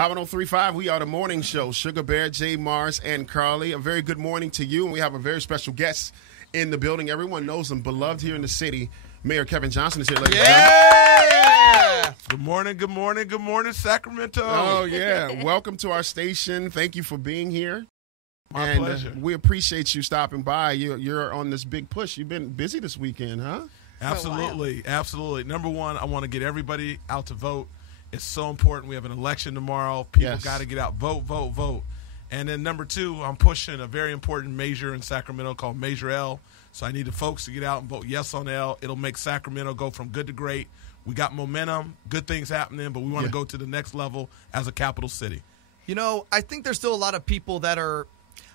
Hot 103.5, we are the morning show. Sugar Bear, Jay Mars, and Carly. A very good morning to you, and we have a very special guest in the building. Everyone knows him, beloved here in the city. Mayor Kevin Johnson is here, ladies and gentlemen. Good morning, good morning, good morning, Sacramento. Oh, yeah. Welcome to our station. Thank you for being here. My pleasure. We appreciate you stopping by. You're on this big push. You've been busy this weekend, huh? Absolutely, absolutely. Number one, I want to get everybody out to vote. It's so important. We have an election tomorrow. People got to get out, vote, vote, vote. And then number two, I'm pushing a very important measure in Sacramento called Measure L. So I need the folks to get out and vote yes on L. It'll make Sacramento go from good to great. We got momentum, good things happening, but we want to go to the next level as a capital city. You know, I think there's still a lot of people that are,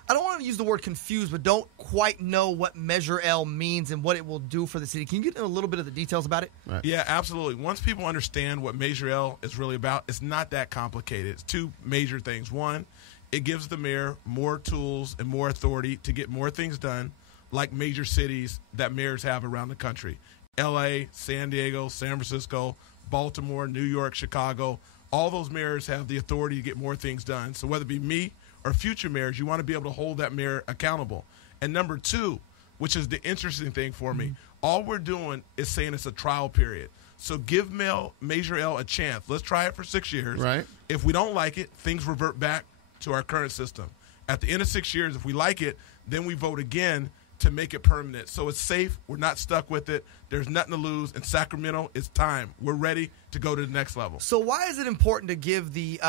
I don't want to use the word confused, but don't quite know what Measure L means and what it will do for the city. Can you get into a little bit of the details about it? Right. Yeah, absolutely. Once people understand what Measure L is really about, it's not that complicated. It's two major things. One, it gives the mayor more tools and more authority to get more things done, like major cities that mayors have around the country. L.A., San Diego, San Francisco, Baltimore, New York, Chicago, all those mayors have the authority to get more things done. So whether it be me or future mayors, you want to be able to hold that mayor accountable. And number two, which is the interesting thing for me, all we're doing is saying it's a trial period. So give Measure L a chance. Let's try it for 6 years. Right. If we don't like it, things revert back to our current system. At the end of 6 years, if we like it, then we vote again to make it permanent. So it's safe. We're not stuck with it. There's nothing to lose. In Sacramento, it's time. We're ready to go to the next level. So why is it important to give the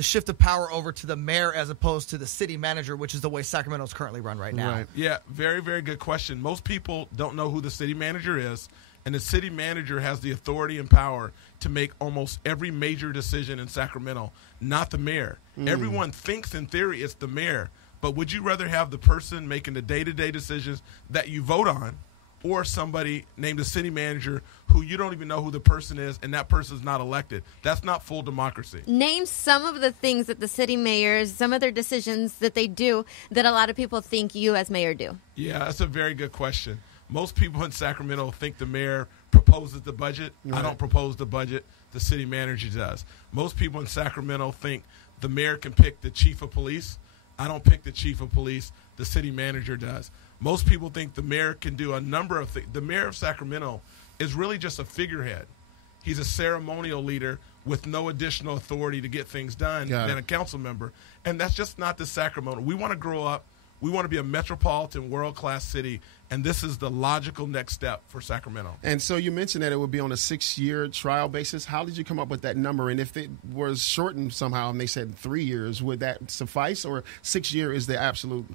shift of power over to the mayor as opposed to the city manager, which is the way Sacramento is currently run right now? Right. Yeah, very, very good question. Most people don't know who the city manager is, and the city manager has the authority and power to make almost every major decision in Sacramento, not the mayor. Everyone thinks in theory it's the mayor. But would you rather have the person making the day-to-day decisions that you vote on or somebody named the city manager who you don't even know who the person is and that person's not elected? That's not full democracy. Name some of the things that the city mayors, some of their decisions that they do that a lot of people think you as mayor do. Yeah, that's a very good question. Most people in Sacramento think the mayor proposes the budget. Right. I don't propose the budget. The city manager does. Most people in Sacramento think the mayor can pick the chief of police. I don't pick the chief of police. The city manager does. Most people think the mayor can do a number of things. The mayor of Sacramento is really just a figurehead. He's a ceremonial leader with no additional authority to get things done than a council member. And that's just not the Sacramento. We want to grow up. We want to be a metropolitan, world-class city, and this is the logical next step for Sacramento. And so you mentioned that it would be on a 6-year trial basis. How did you come up with that number? And if it was shortened somehow and they said 3 years, would that suffice? Or 6 year is the absolute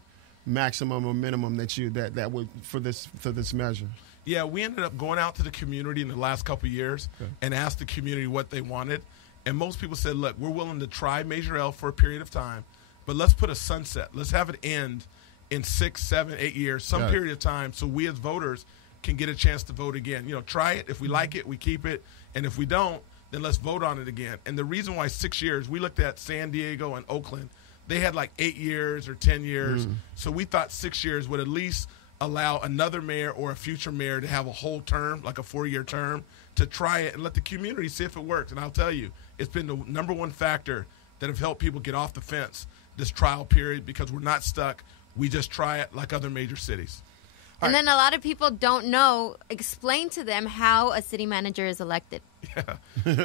maximum or minimum that would for this measure? Yeah, we ended up going out to the community in the last couple of years and asked the community what they wanted. And most people said, look, we're willing to try Measure L for a period of time, but let's put a sunset. Let's have it end in 6, 7, 8 years, some period of time, so we as voters can get a chance to vote again. You know, try it. If we like it, we keep it. And if we don't, then let's vote on it again. And the reason why 6 years, we looked at San Diego and Oakland. They had like 8 years or 10 years. So we thought 6 years would at least allow another mayor or a future mayor to have a whole term, like a 4-year term, to try it and let the community see if it works. And I'll tell you, it's been the number one factor that have helped people get off the fence this trial period because we're not stuck. We just try it like other major cities. And then a lot of people don't know. Explain to them how a city manager is elected. Yeah.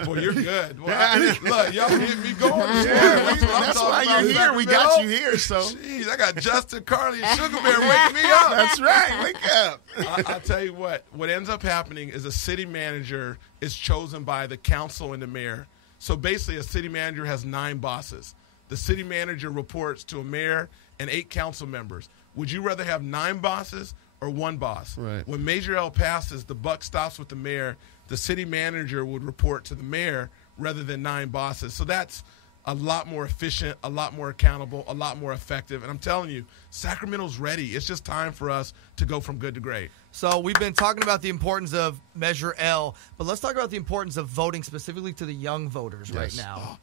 Well, you're good. Well, look, y'all get me going. That's why you're here. We got you here. So, jeez, I got Justin, Carly, and Sugar Bear waking me up. That's right. Wake up. I'll tell you what ends up happening is a city manager is chosen by the council and the mayor. So basically, a city manager has 9 bosses. The city manager reports to a mayor and 8 council members. Would you rather have 9 bosses or 1 boss? Right. When Measure L passes, the buck stops with the mayor. The city manager would report to the mayor rather than 9 bosses. So that's a lot more efficient, a lot more accountable, a lot more effective. And I'm telling you, Sacramento's ready. It's just time for us to go from good to great. So we've been talking about the importance of Measure L, but let's talk about the importance of voting specifically to the young voters right now.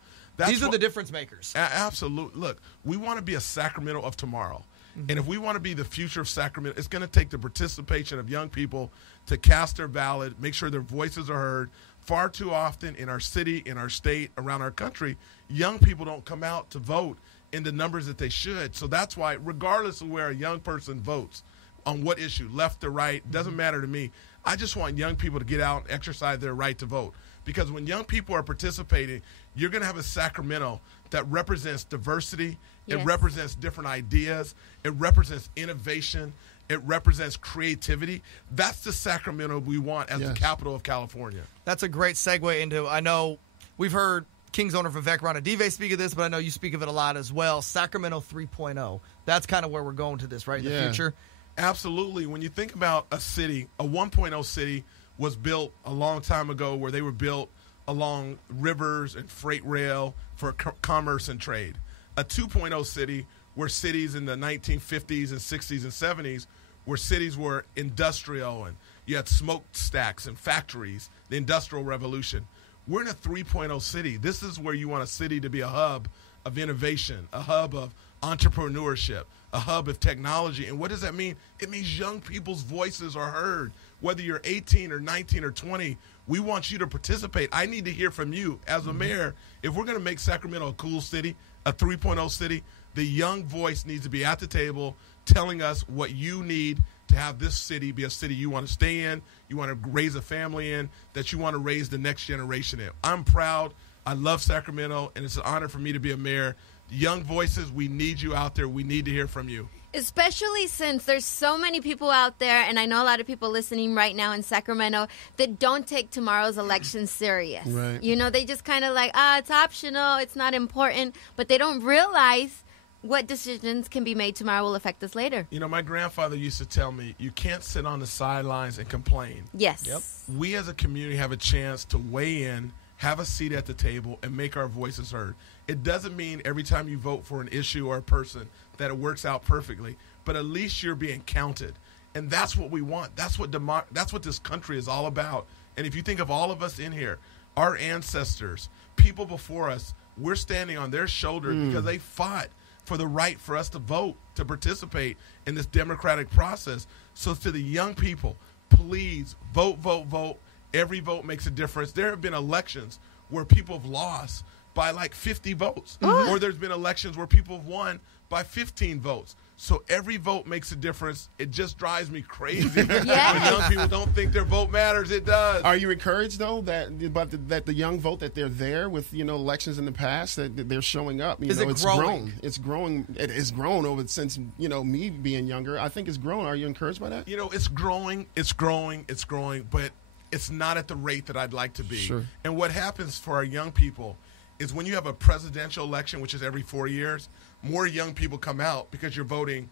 These are the difference makers. Absolutely. Look, we want to be a Sacramento of tomorrow. And if we want to be the future of Sacramento, it's going to take the participation of young people to cast their ballot, make sure their voices are heard, far too often in our city, in our state, around our country, young people don't come out to vote in the numbers that they should. So that's why, regardless of where a young person votes, on what issue, left or right, doesn't matter to me. I just want young people to get out and exercise their right to vote. Because when young people are participating, you're going to have a Sacramento that represents diversity. It represents different ideas. It represents innovation. It represents creativity. That's the Sacramento we want as the capital of California. That's a great segue into, I know we've heard Kings owner Vivek Ranadive speak of this, but I know you speak of it a lot as well. Sacramento 3.0. That's kind of where we're going to this, right, in the future? Absolutely. When you think about a city, a 1.0 city was built a long time ago where they were built along rivers and freight rail for commerce and trade. A 2.0 city were cities in the 1950s and 60s and 70s where cities were industrial and you had smokestacks and factories, the Industrial Revolution. We're in a 3.0 city. This is where you want a city to be a hub of innovation, a hub of entrepreneurship, a hub of technology. And what does that mean? It means young people's voices are heard. Whether you're 18 or 19 or 20, we want you to participate. I need to hear from you as a mayor. If we're going to make Sacramento a cool city, a 3.0 city, the young voice needs to be at the table telling us what you need to have this city be a city you want to stay in, you want to raise a family in, that you want to raise the next generation in. I'm proud. I love Sacramento, and it's an honor for me to be a mayor. Young voices, we need you out there. We need to hear from you. Especially since there's so many people out there, and I know a lot of people listening right now in Sacramento that don't take tomorrow's election serious. Right. You know, they just kind of like, it's optional, it's not important, but they don't realize what decisions can be made tomorrow will affect us later. You know, my grandfather used to tell me, you can't sit on the sidelines and complain. Yes. Yep. We as a community have a chance to weigh in, have a seat at the table, and make our voices heard. It doesn't mean every time you vote for an issue or a person that it works out perfectly, but at least you're being counted. And that's what we want. That's what this country is all about. And if you think of all of us in here, our ancestors, people before us, we're standing on their shoulders because they fought for the right for us to vote, to participate in this democratic process. So to the young people, please vote, vote, vote. Every vote makes a difference. There have been elections where people have lost by like 50 votes. Or there's been elections where people have won by 15 votes. So every vote makes a difference. It just drives me crazy when young people don't think their vote matters. It does. Are you encouraged, though, that the young vote, that they're there with, elections in the past, that they're showing up? Is it it's growing? grown. It's growing. It has grown over since, me being younger. I think it's grown. Are you encouraged by that? It's growing. It's growing. It's growing. But it's not at the rate that I'd like to be. Sure. And what happens for our young people is when you have a presidential election, which is every 4 years, more young people come out because you're voting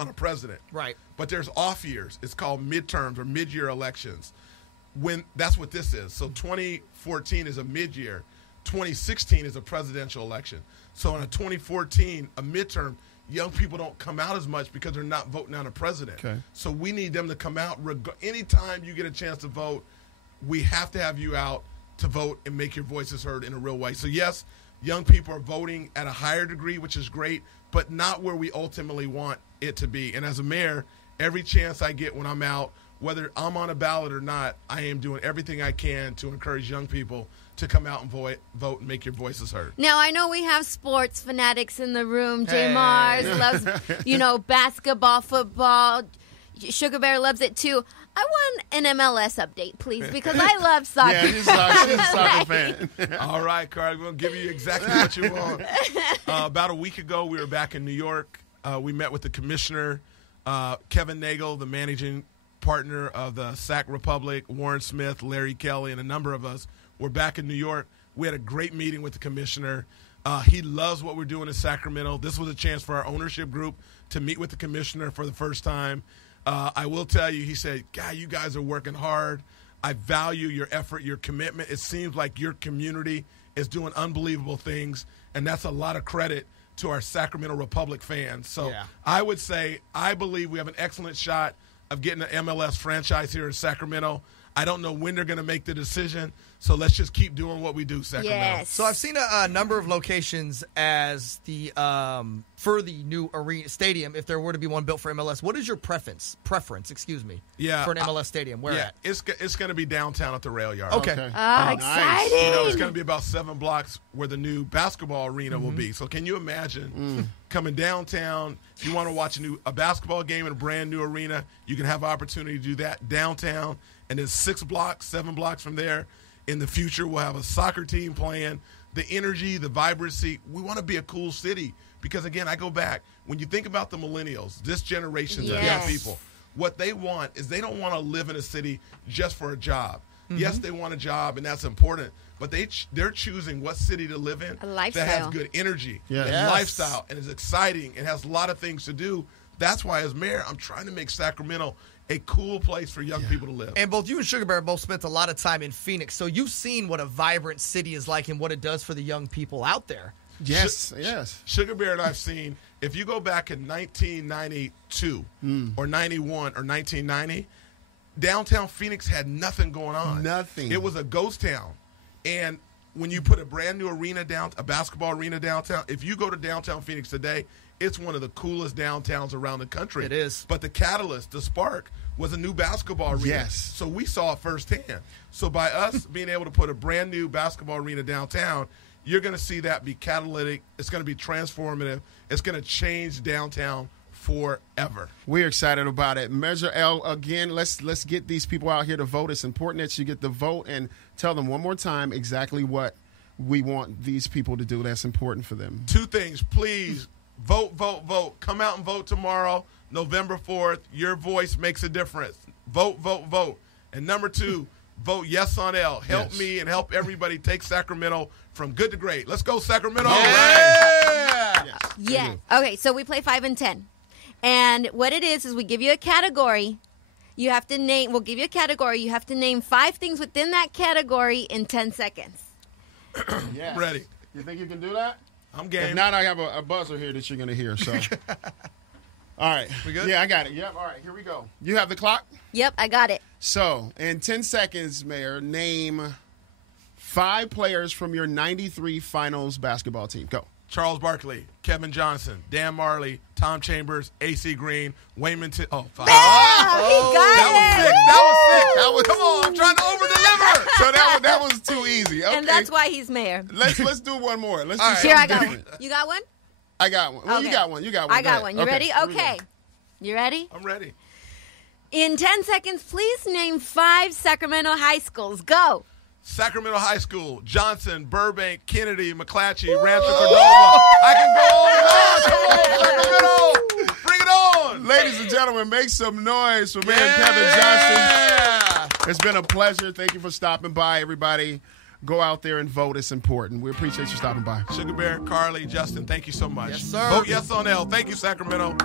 on a president. Right. But there's off years. It's called midterms or mid-year elections. That's what this is. So 2014 is a mid-year. 2016 is a presidential election. So in a 2014, a midterm, young people don't come out as much because they're not voting on a president. Okay. So we need them to come out. Anytime you get a chance to vote, we have to have you out to vote and make your voices heard in a real way. So yes, young people are voting at a higher degree, which is great, but not where we ultimately want it to be. And as a mayor, every chance I get when I'm out, whether I'm on a ballot or not, I am doing everything I can to encourage young people to come out and vote and make your voices heard. Now, I know we have sports fanatics in the room. Jay Mars loves, basketball, football. Sugar Bear loves it too. I want an MLS update, please, because I love soccer. Yeah, she's a soccer fan. All right, Carl, we're going to give you exactly what you want. About a week ago, we were back in New York. We met with the commissioner, Kevin Nagel, the managing partner of the Sac Republic, Warren Smith, Larry Kelly, and a number of us. We're back in New York. We had a great meeting with the commissioner. He loves what we're doing in Sacramento. This was a chance for our ownership group to meet with the commissioner for the first time. I will tell you, he said, God, you guys are working hard. I value your effort, your commitment. It seems like your community is doing unbelievable things, and that's a lot of credit to our Sacramento Republic fans. So I would say I believe we have an excellent shot of getting an MLS franchise here in Sacramento. I don't know when they're going to make the decision, So let's just keep doing what we do, Sacramento. Yes. So I've seen a number of locations as the for the new arena stadium. If there were to be one built for MLS, what is your preference? Excuse me. Yeah, For an MLS stadium, where at? It's going to be downtown at the rail yard. Okay. Exciting. You know, it's going to be about 7 blocks where the new basketball arena will be. So can you imagine coming downtown? If you want to watch a basketball game in a brand new arena, you can have an opportunity to do that downtown. And then 7 blocks from there, in the future, we'll have a soccer team playing. The energy, the vibrancy. We want to be a cool city because, again, I go back. When you think about the millennials, this generation of young people, what they want is they don't want to live in a city just for a job. Yes, they want a job, and that's important. But they're choosing what city to live in that has good energy, and lifestyle, and is exciting, and has a lot of things to do. That's why, as mayor, I'm trying to make Sacramento a cool place for young people to live. And both you and Sugar Bear both spent a lot of time in Phoenix, so you've seen what a vibrant city is like and what it does for the young people out there. Yes. Sugar Bear and I've seen, if you go back in 1992 or 91 or 1990, downtown Phoenix had nothing going on. Nothing. It was a ghost town. And when you put a brand new arena down, a basketball arena downtown, if you go to downtown Phoenix today, it's one of the coolest downtowns around the country. It is. But the catalyst, the spark, was a new basketball arena. Yes. So we saw it firsthand. So by us being able to put a brand new basketball arena downtown, you're going to see that be catalytic. It's going to be transformative. It's going to change downtown forever. We're excited about it. Measure L, again, let's get these people out here to vote. It's important that you get the vote and tell them one more time exactly what we want these people to do. That's important for them. 2 things, please. Vote, vote, vote. Come out and vote tomorrow, November 4th. Your voice makes a difference. Vote, vote, vote. And number 2, vote yes on L. Help me and help everybody take Sacramento from good to great. Let's go, Sacramento. Yeah. Okay, so we play 5 and 10. And what it is we give you a category. You have to name, we'll give you a category. You have to name 5 things within that category in 10 seconds. Yes. Ready. You think you can do that? I'm game. If not, I have a buzzer here that you're going to hear. So, all right. We good? Yeah, I got it. Yep. All right, here we go. You have the clock? Yep, I got it. So, in 10 seconds, Mayor, name 5 players from your 93 finals basketball team. Go. Charles Barkley, Kevin Johnson, Dan Marley, Tom Chambers, AC Green, Wayman. 5. He got it. That was sick. Come on, I'm trying to over-deliver. So that was too easy. Okay. And that's why he's mayor. Let's do one more. Let's do Here, I something got different. one. You got one? I got one. Well, Okay. you got one. I got one. You ready? Here we Okay. go. You ready? I'm ready. In 10 seconds, please name 5 Sacramento high schools. Go. Sacramento High School, Johnson, Burbank, Kennedy, McClatchy, Rancho Cordova. I can go on and on. Come on, Sacramento. Bring it on. Ladies and gentlemen, make some noise for Mayor Kevin Johnson. It's been a pleasure. Thank you for stopping by, everybody. Go out there and vote. It's important. We appreciate you stopping by. Sugar Bear, Carly, Justin, thank you so much. Yes, sir. Vote yes on L. Thank you, Sacramento.